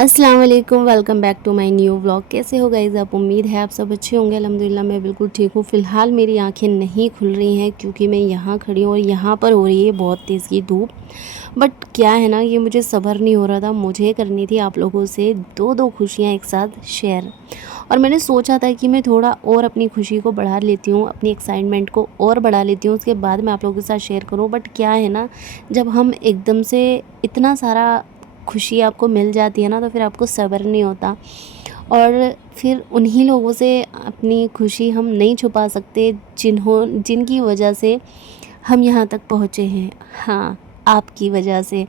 अस्सलाम वालेकुम, welcome back to my new vlog. कैसे हो गाइज़ आप? उम्मीद है आप सब अच्छे होंगे। अल्हम्दुलिल्लाह मैं बिल्कुल ठीक हूँ। फ़िलहाल मेरी आंखें नहीं खुल रही हैं क्योंकि मैं यहाँ खड़ी हूँ और यहाँ पर हो रही है बहुत तेज़ की धूप। बट क्या है ना, ये मुझे सब्र नहीं हो रहा था, मुझे करनी थी आप लोगों से दो दो खुशियाँ एक साथ शेयर। और मैंने सोचा था कि मैं थोड़ा और अपनी खुशी को बढ़ा लेती हूँ, अपनी एक्साइटमेंट को और बढ़ा लेती हूँ, उसके बाद मैं आप लोगों के साथ शेयर करूँ। बट क्या है ना, जब हम एकदम से इतना सारा खुशी आपको मिल जाती है ना, तो फिर आपको सब्र नहीं होता और फिर उन्हीं लोगों से अपनी खुशी हम नहीं छुपा सकते जिनकी वजह से हम यहाँ तक पहुँचे हैं। हाँ, आपकी वजह से,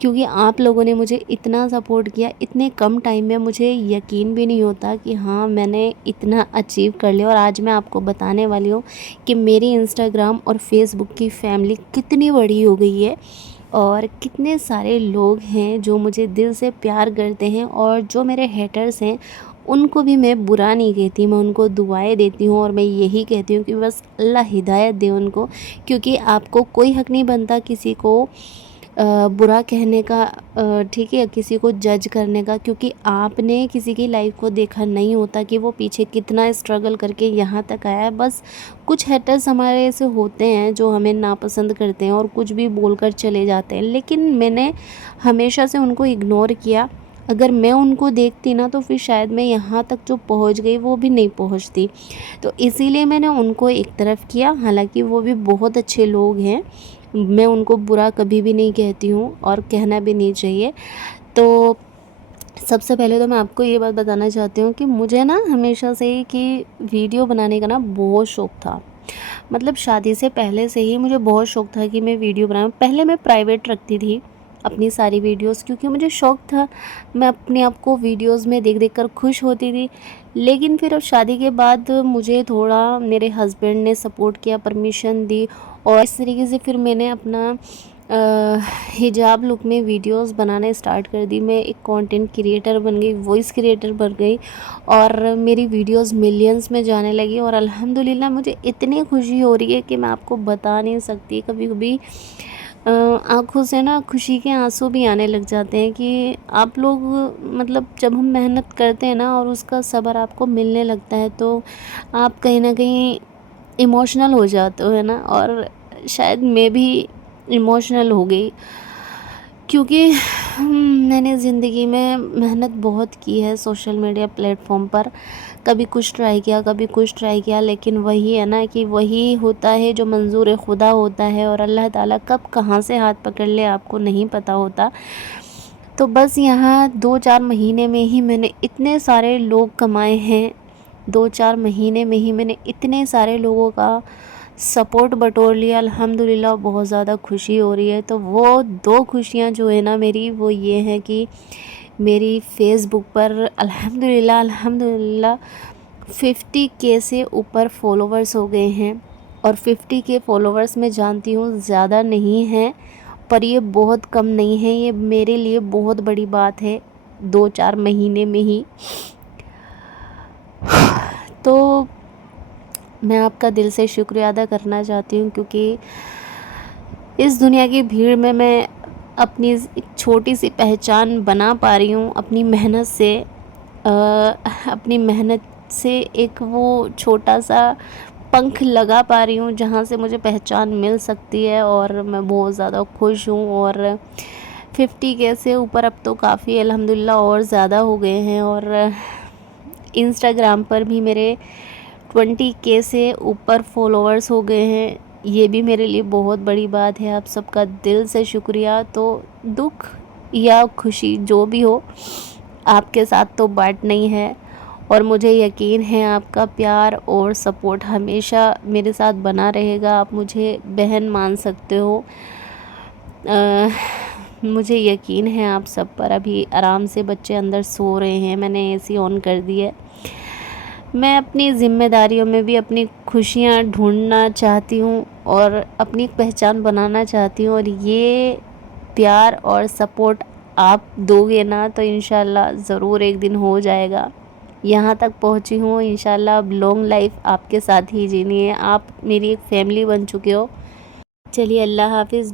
क्योंकि आप लोगों ने मुझे इतना सपोर्ट किया इतने कम टाइम में, मुझे यकीन भी नहीं होता कि हाँ मैंने इतना अचीव कर लिया। और आज मैं आपको बताने वाली हूँ कि मेरी इंस्टाग्राम और फेसबुक की फैमिली कितनी बड़ी हो गई है और कितने सारे लोग हैं जो मुझे दिल से प्यार करते हैं। और जो मेरे हेटर्स हैं उनको भी मैं बुरा नहीं कहती, मैं उनको दुआएं देती हूँ और मैं यही कहती हूँ कि बस अल्लाह हिदायत दे उनको, क्योंकि आपको कोई हक़ नहीं बनता किसी को बुरा कहने का, ठीक है, किसी को जज करने का, क्योंकि आपने किसी की लाइफ को देखा नहीं होता कि वो पीछे कितना स्ट्रगल करके यहाँ तक आया है। बस कुछ हेटर्स हमारे ऐसे होते हैं जो हमें नापसंद करते हैं और कुछ भी बोलकर चले जाते हैं, लेकिन मैंने हमेशा से उनको इग्नोर किया। अगर मैं उनको देखती ना तो फिर शायद मैं यहाँ तक जो पहुँच गई वो भी नहीं पहुँचती। तो इसीलिए मैंने उनको एक तरफ किया, हालांकि वो भी बहुत अच्छे लोग हैं, मैं उनको बुरा कभी भी नहीं कहती हूँ और कहना भी नहीं चाहिए। तो सबसे पहले तो मैं आपको ये बात बताना चाहती हूँ कि मुझे ना हमेशा से ही कि वीडियो बनाने का ना बहुत शौक़ था। मतलब शादी से पहले से ही मुझे बहुत शौक़ था कि मैं वीडियो बनाऊँ। पहले मैं प्राइवेट रखती थी अपनी सारी वीडियोस, क्योंकि मुझे शौक़ था, मैं अपने आप को वीडियोस में देख देख कर खुश होती थी। लेकिन फिर अब शादी के बाद मुझे थोड़ा मेरे हस्बैंड ने सपोर्ट किया, परमिशन दी और इस तरीके से फिर मैंने अपना हिजाब लुक में वीडियोस बनाना स्टार्ट कर दी। मैं एक कंटेंट क्रिएटर बन गई, वॉइस क्रिएटर बन गई और मेरी वीडियोस मिलियंस में जाने लगी। और अल्हम्दुलिल्लाह मुझे इतनी खुशी हो रही है कि मैं आपको बता नहीं सकती। कभी कभी आँखों से ना खुशी के आंसू भी आने लग जाते हैं कि आप लोग, मतलब जब हम मेहनत करते हैं ना और उसका सब्र आपको मिलने लगता है तो आप कहीं ना कहीं इमोशनल हो जाते हो, है ना। और शायद मैं भी इमोशनल हो गई, क्योंकि मैंने ज़िंदगी में मेहनत बहुत की है सोशल मीडिया प्लेटफॉर्म पर। कभी कुछ ट्राई किया, कभी कुछ ट्राई किया, लेकिन वही है ना कि वही होता है जो मंजूर खुदा होता है और अल्लाह ताला कब कहाँ से हाथ पकड़ ले आपको नहीं पता होता। तो बस यहाँ 2-4 महीने में ही मैंने इतने सारे लोग कमाए हैं, 2-4 महीने में ही मैंने इतने सारे लोगों का सपोर्ट बटोर लिया। अल्हम्दुलिल्लाह बहुत ज़्यादा खुशी हो रही है। तो वो 2 खुशियाँ जो है ना मेरी, वो ये हैं कि मेरी फ़ेसबुक पर अल्हम्दुलिल्लाह 50K से ऊपर फॉलोवर्स हो गए हैं। और 50K फॉलोवर्स मैं जानती हूँ ज़्यादा नहीं हैं, पर ये बहुत कम नहीं है, ये मेरे लिए बहुत बड़ी बात है 2-4 महीने में ही। तो मैं आपका दिल से शुक्रिया अदा करना चाहती हूँ, क्योंकि इस दुनिया की भीड़ में मैं अपनी एक छोटी सी पहचान बना पा रही हूँ अपनी मेहनत से। अपनी मेहनत से एक वो छोटा सा पंख लगा पा रही हूँ जहाँ से मुझे पहचान मिल सकती है और मैं बहुत ज़्यादा खुश हूँ। और 50K से ऊपर अब तो काफ़ी अल्हम्दुलिल्लाह और ज़्यादा हो गए हैं। और इंस्टाग्राम पर भी मेरे 20K से ऊपर फॉलोअर्स हो गए हैं, ये भी मेरे लिए बहुत बड़ी बात है। आप सबका दिल से शुक्रिया। तो दुख या खुशी जो भी हो, आपके साथ तो बांट नहीं है और मुझे यकीन है आपका प्यार और सपोर्ट हमेशा मेरे साथ बना रहेगा। आप मुझे बहन मान सकते हो। मुझे यकीन है आप सब पर। अभी आराम से बच्चे अंदर सो रहे हैं, मैंने एसी ऑन कर दी है। मैं अपनी ज़िम्मेदारियों में भी अपनी खुशियाँ ढूंढना चाहती हूँ और अपनी पहचान बनाना चाहती हूँ। और ये प्यार और सपोर्ट आप दोगे ना तो इंशाल्लाह ज़रूर एक दिन हो जाएगा। यहाँ तक पहुँची हूँ, इंशाल्लाह अब लॉन्ग लाइफ आपके साथ ही जीनी है। आप मेरी एक फैमिली बन चुके हो। चलिए, अल्लाह हाफिज़।